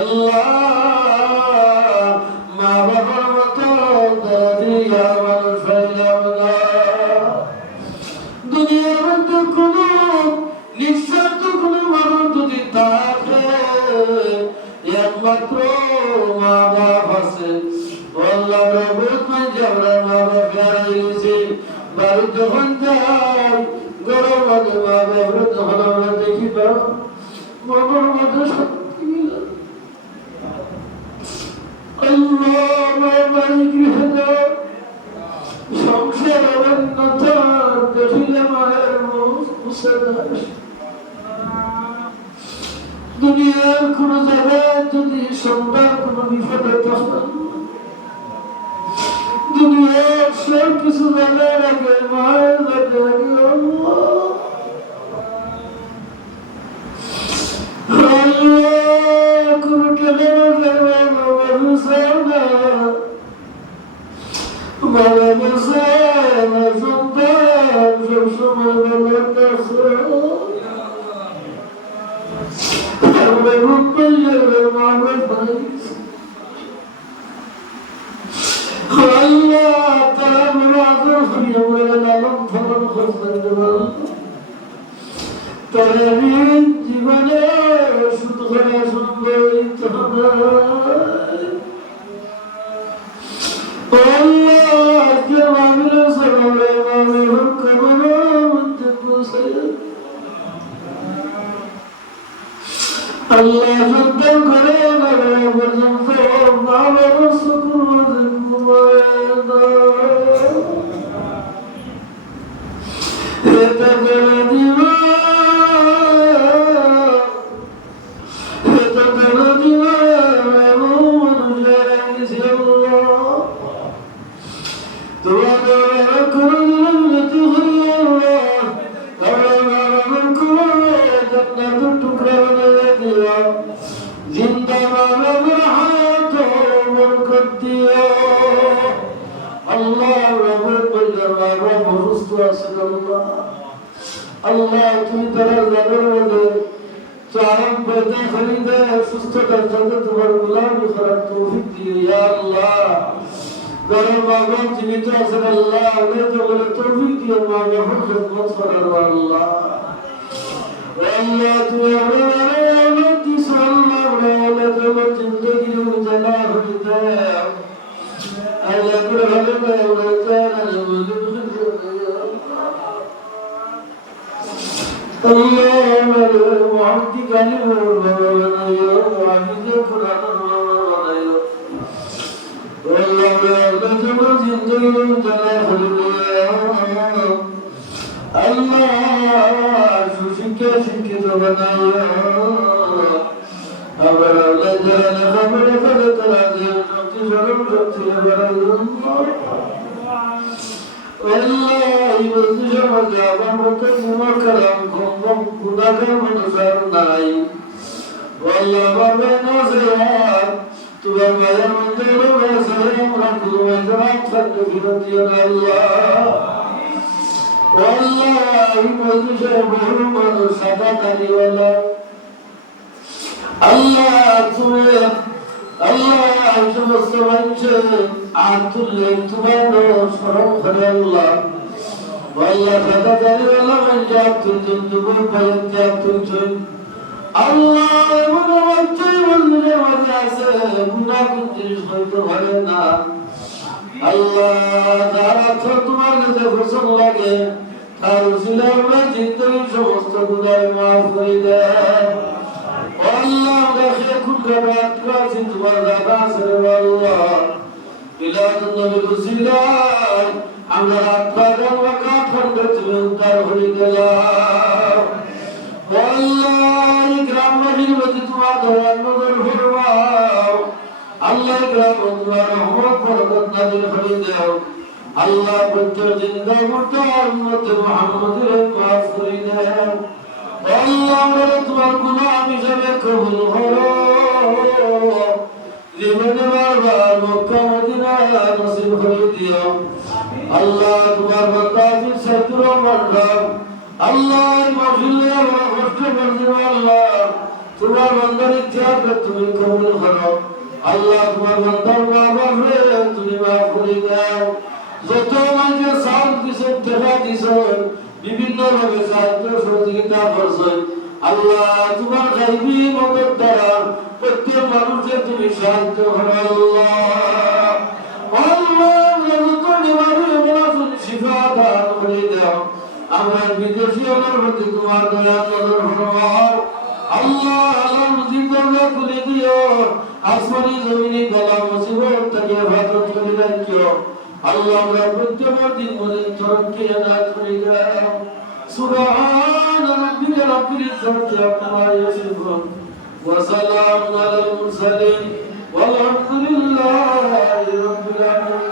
আল্লাহ মা বাবার মতো দাদিয়া মানুষ হইলাম না। দুনিয়ার মধ্যে কোনো নিঃস্বার্থ কোনো মানুষ যদি থাকে একমাত্র মা বাপ আছে। আল্লাহ রহমত মাঝে আমরা মা বাপ হারাই গেছি। বাড়ি যখন যাই গরম মধ্যে মা বাপরে তখন আমরা দেখি বাবার মধ্যে শক্তি মিলে আল্লাহ বাড়ি গৃহে যাও সংসার অবন্যতার দেখিলে মায়ের মুছে যায়। দুনিয়ার কোন জায়গায় যদি সন্তান কোন বিপদে তখন দুনিয়ার সব কিছু জানার আগে মায়ের লাগে কোন টেনে জীবনে শুধু করে সংগ্রহিত হবে। আল্লাহ সন্তান করে পর্যন্ত মা বাবার শুকুর আল্লাহ তুমি তারা জানার মধ্যে চারণ বেদে খরিদে সুস্থতার সাথে তোমার গোলামি করার তৌফিক দিও ইয়া আল্লাহ। ঘরের মা বাপ জীবিত আছেন আল্লাহ, ওদের তোমার তৌফিক দিও মা বাবার খেদমত করার আল্লাহ। আল্লাহ তুমি আমরা দিছো আল্লাহ, আমরা তোমার জিন্দগির উজালা হয়ে দাও আল্লাহ করে ভালো করে আমরা চাই Allah muhammadi kalim banayo abize Kur'an banayo Allah jabr zindagi jana khaliya Allah shike shike banayo abar Allah jana khabar fal talaze nafsi sharam nafsi banayo Allah ibadisha majaba mutasima kalam khum kudagar manusar nai Allah babe nazar tuwa maya mandiro vasaram rakhu vasarat khattu firati Allah Allah ibadisha buru manusada tani wala Allah tuwe Allah সমস্ত মানুষের আতুল্লে তোমার শরণ করে আল্লাহ আল্লাহ দাদা জানি আল্লাহ মানে আতুল যুবক পর্যন্ত আতুল চল আল্লাহ এমন বাচ্চাই মন্দিরে মাঝে আছে গুনাহ জিনিস হয়তো ভালো না আল্লাহ যারা তো তোমার কাছে পছন্দ লাগে তার উসিলা আমরা জিন্দগির সমস্ত গুনাহ মাফ করে দেয় Allah dakhil kullabat qasid wa rabasir wallah biladun nabi usilah amra atfadan wa kafan betul hurigala wallah ikram mahil wajitwa dawan nazar hurwao Allah ikram wa rahmat barakat nadir khalidao Allah betul jinda murta ummat Muhammadir maaf khuridao Allah তোমার গুনাহ হিসাবে কবুল করো জীবনে বারবার Mecca Medina নসিব করে দিও আল্লাহ তোমার বান্দা ফির সাইদুর রহমান আল্লাহ মাহফিলে আমরা কষ্ট করছি আল্লাহ তোমার তোমার বান্দার ইচ্ছাকে তুমি কবুল করো আল্লাহ তোমার বান্দার মা-বাপরে তুমি মাফ করে দাও যত মানুষের সাউন্ড দিছে দেখা দিছে বিভিন্ন ভাবে সাহায্য সহযোগিতা করছেন আল্লাহ তোমার গাইবী মদত দ্বারা প্রত্যেক মানুষের তুমি সাহায্য করো আল্লাহ আল্লাহ যত নিবারী আমরা তুমি শিফা দান করে দাও আমরা বিদেশি আমার প্রতি তোমার দয়া নজর ফরমাও আল্লাহ আল্লাহ রুজি দরজা খুলে দিও আসমানি জমিনি গলা মুসিবত থেকে হেফাজত করে রাখিও আল্লাহ আমরা প্রত্যেক দিন মনে তরক্কি আদায় করে দাও সুবহান রাব্বিকা রাব্বিল ইজ্জাতি আম্মা ইয়াসিফুন ওয়া সালামুন আলাল মুরসালিন ওয়ালহামদুলিল্লাহি রাব্বিল আলামিন